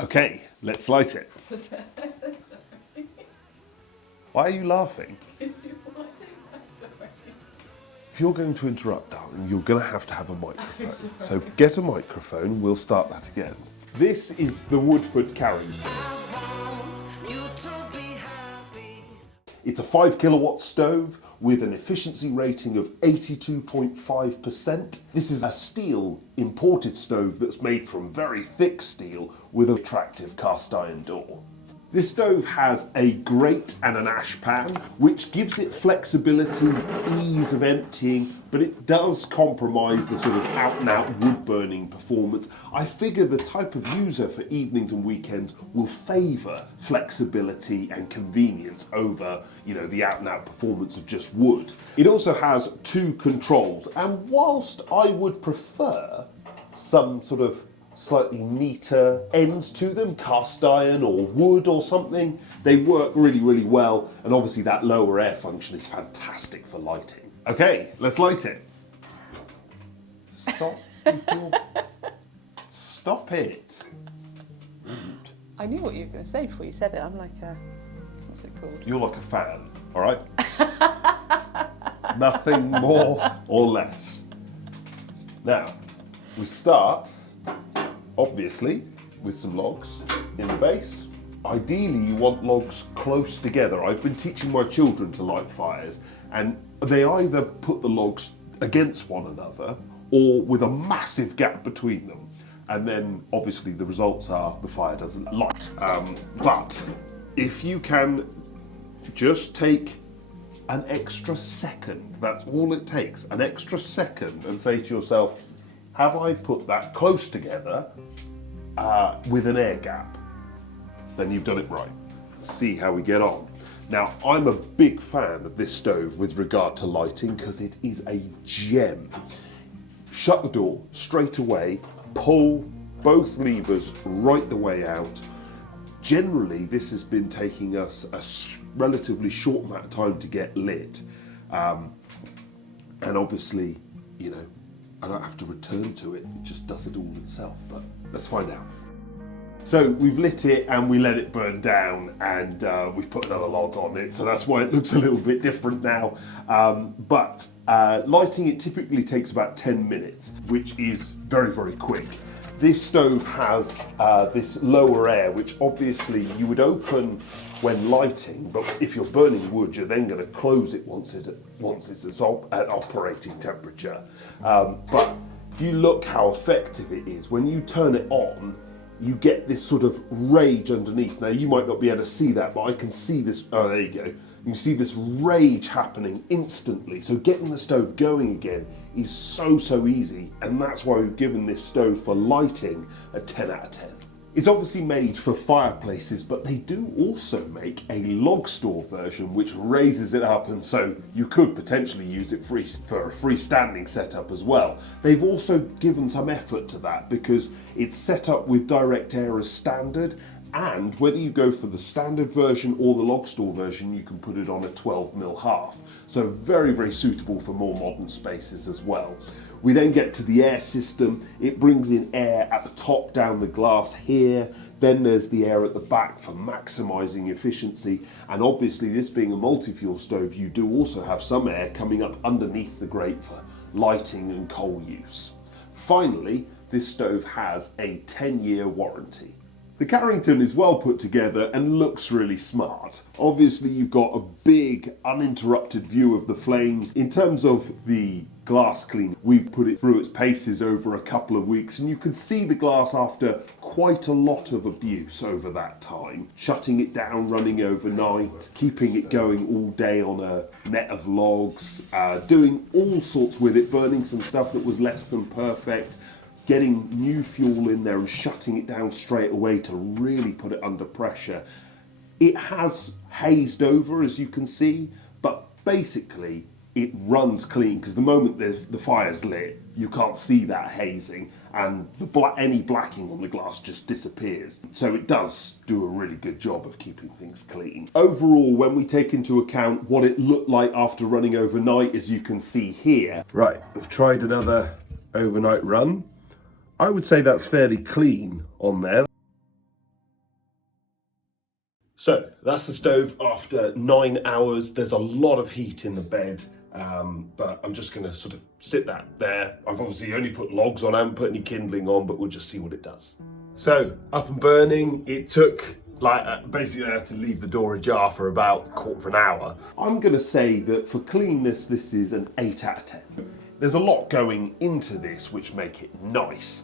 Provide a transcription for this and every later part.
Okay, let's light it. Why are you laughing? If you're going to interrupt, darling, you're going to have a microphone. So get a microphone, we'll start that again. This is the Woodford Carrington. It's a 5 kilowatt stove with an efficiency rating of 82.5%. This is a steel imported stove that's made from very thick steel with an attractive cast iron door. This stove has a grate and an ash pan, which gives it flexibility, ease of emptying, but it does compromise the sort of out-and-out wood-burning performance. I figure the type of user for evenings and weekends will favour flexibility and convenience over, the out-and-out performance of just wood. It also has 2 controls, and whilst I would prefer some sort of slightly neater end to them, cast iron or wood or something, they work really, really well, and obviously that lower air function is fantastic for lighting. Okay, let's light it. Stop with your... Stop it. Rude. I knew what you were going to say before you said it. I'm like what's it called? You're like a fan, all right? Nothing more or less. Now, we start obviously with some logs in the base. Ideally you want logs close together. I've been teaching my children to light fires, and they either put the logs against one another or with a massive gap between them, and then obviously the results are the fire doesn't light. But if you can just take an extra second, that's all it takes, an extra second, and say to yourself, have I put that close together with an air gap? Then you've done it right. See how we get on. Now, I'm a big fan of this stove with regard to lighting because it is a gem. Shut the door straight away, pull both levers right the way out. Generally, this has been taking us a relatively short amount of time to get lit. And obviously, I don't have to return to it, it just does it all itself, but let's find out. So we've lit it and we let it burn down, and we've put another log on it, so that's why it looks a little bit different now. But lighting it typically takes about 10 minutes, which is very, very quick. This stove has this lower air, which obviously you would open when lighting, but if you're burning wood, you're then going to close it once it's at operating temperature. But if you look how effective it is, when you turn it on, you get this sort of rage underneath. Now, you might not be able to see that, but I can see this. Oh, there you go. You can see this rage happening instantly. So getting the stove going again is so easy, and that's why we've given this stove for lighting a 10 out of 10. It's obviously made for fireplaces, but they do also make a log store version which raises it up, and so you could potentially use it for a freestanding setup as well. They've also given some effort to that because it's set up with direct air as standard, and whether you go for the standard version or the log store version, you can put it on a 12mm half. So very, very suitable for more modern spaces as well. We then get to the air system. It brings in air at the top down the glass here. Then there's the air at the back for maximising efficiency. And obviously, this being a multi-fuel stove, you do also have some air coming up underneath the grate for lighting and coal use. Finally, this stove has a 10-year warranty. The Carrington is well put together and looks really smart. Obviously, you've got a big uninterrupted view of the flames. In terms of the glass clean, we've put it through its paces over a couple of weeks, and you can see the glass after quite a lot of abuse over that time. Shutting it down, running overnight, keeping it going all day on a net of logs, doing all sorts with it, burning some stuff that was less than perfect, getting new fuel in there and shutting it down straight away to really put it under pressure. It has hazed over, as you can see, but basically it runs clean because the moment the fire's lit, you can't see that hazing, and any blacking on the glass just disappears. So it does do a really good job of keeping things clean. Overall, when we take into account what it looked like after running overnight, as you can see here. Right, we've tried another overnight run. I would say that's fairly clean on there. So that's the stove after 9 hours. There's a lot of heat in the bed, but I'm just going to sort of sit that there. I've obviously only put logs on, I haven't put any kindling on, but we'll just see what it does. So up and burning. It took basically I had to leave the door ajar for about a quarter of an hour. I'm going to say that for cleanness, this is an 8 out of 10. There's a lot going into this which make it nice.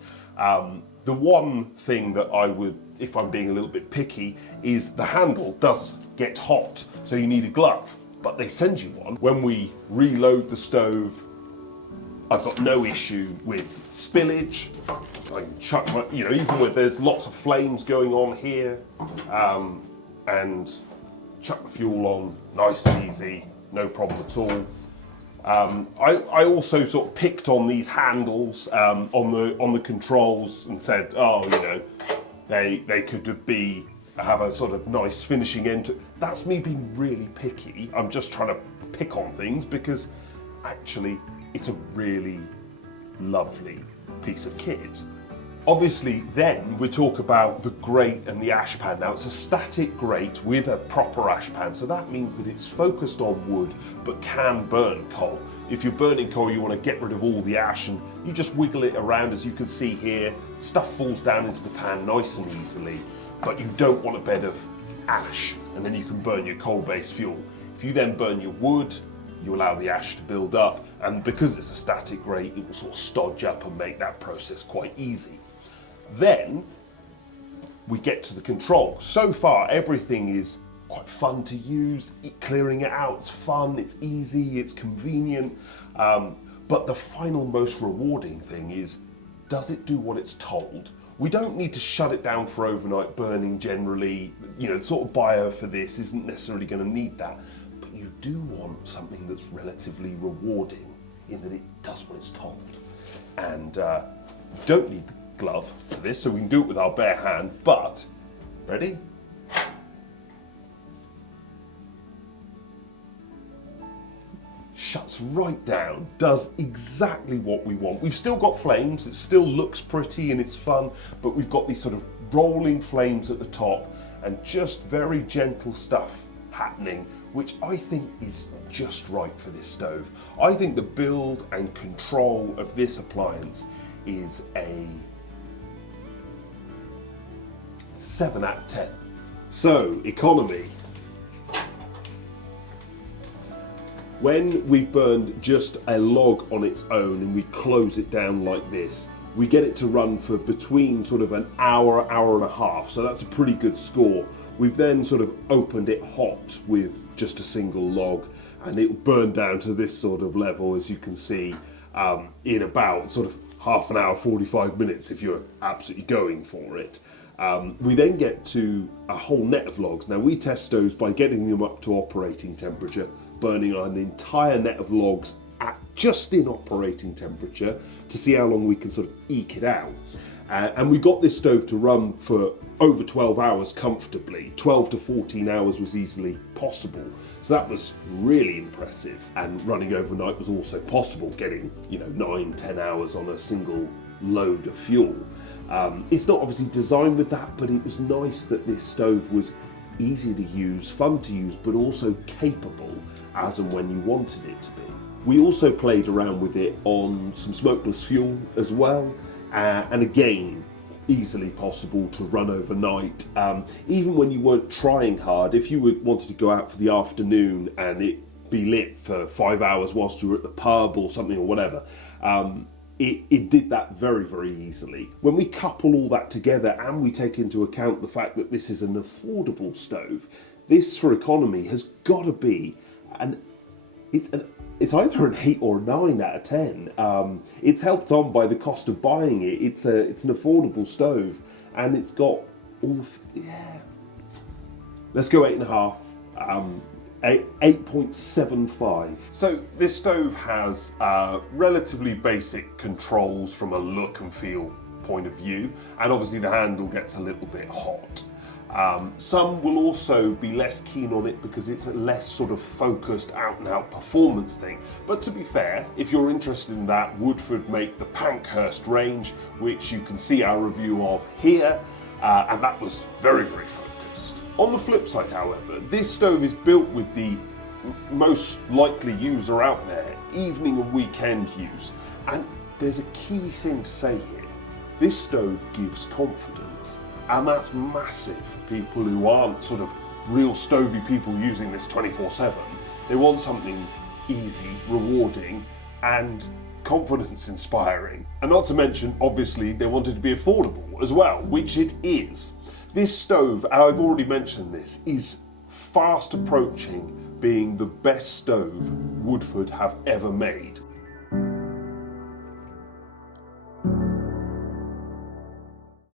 The one thing that I would, if I'm being a little bit picky, is the handle does get hot, so you need a glove, but they send you one. When we reload the stove, I've got no issue with spillage. I can chuck my, even when there's lots of flames going on here, and chuck the fuel on, nice and easy, no problem at all. I also sort of picked on these handles on the controls and said, they could have a sort of nice finishing end to. That's me being really picky. I'm just trying to pick on things because actually it's a really lovely piece of kit. Obviously, then we talk about the grate and the ash pan. Now, it's a static grate with a proper ash pan, so that means that it's focused on wood but can burn coal. If you're burning coal, you want to get rid of all the ash, and you just wiggle it around. As you can see here, stuff falls down into the pan nice and easily, but you don't want a bed of ash, and then you can burn your coal-based fuel. If you then burn your wood, you allow the ash to build up, and because it's a static grate, it will sort of stodge up and make that process quite easy. Then we get to the control. So far, everything is quite fun to use. Clearing it out, it's fun, it's easy, it's convenient. But the final, most rewarding thing is, does it do what it's told? We don't need to shut it down for overnight burning generally. The sort of buyer for this isn't necessarily going to need that. But you do want something that's relatively rewarding in that it does what it's told. And you don't need the glove for this, so we can do it with our bare hand, but ready? Shuts right down, does exactly what we want. We've still got flames, it still looks pretty and it's fun, but we've got these sort of rolling flames at the top and just very gentle stuff happening, which I think is just right for this stove. I think the build and control of this appliance is a 7 out of 10. So, economy. When we've burned just a log on its own and we close it down like this, we get it to run for between sort of an hour, hour and a half. So that's a pretty good score. We've then sort of opened it hot with just a single log, and it'll burn down to this sort of level, as you can see, in about sort of half an hour, 45 minutes if you're absolutely going for it. We then get to a whole net of logs. Now we test stoves by getting them up to operating temperature, burning an entire net of logs at just in operating temperature to see how long we can sort of eke it out. And we got this stove to run for over 12 hours comfortably. 12 to 14 hours was easily possible. So that was really impressive. And running overnight was also possible, getting 9, 10 hours on a single load of fuel. It's not obviously designed with that, but it was nice that this stove was easy to use, fun to use, but also capable as and when you wanted it to be. We also played around with it on some smokeless fuel as well, and again, easily possible to run overnight. Even when you weren't trying hard, if you wanted to go out for the afternoon and it be lit for 5 hours whilst you were at the pub or something or whatever, it did that very, very easily. When we couple all that together and we take into account the fact that this is an affordable stove, this for economy has got to be it's either an 8 or a 9 out of 10. It's helped on by the cost of buying it. It's an affordable stove, and it's got all. Let's go 8.5. 8.75. So this stove has relatively basic controls from a look and feel point of view, and obviously the handle gets a little bit hot. Some will also be less keen on it because it's a less sort of focused out and out performance thing. But to be fair, if you're interested in that, Woodford make the Pankhurst range, which you can see our review of here, and that was very, very focused. On the flip side, however, this stove is built with the most likely user out there, evening and weekend use. And there's a key thing to say here. This stove gives confidence, and that's massive for people who aren't sort of real stovey people using this 24/7. They want something easy, rewarding, and confidence inspiring. And not to mention, obviously, they want it to be affordable as well, which it is. This stove, I've already mentioned this, is fast approaching being the best stove Woodford have ever made.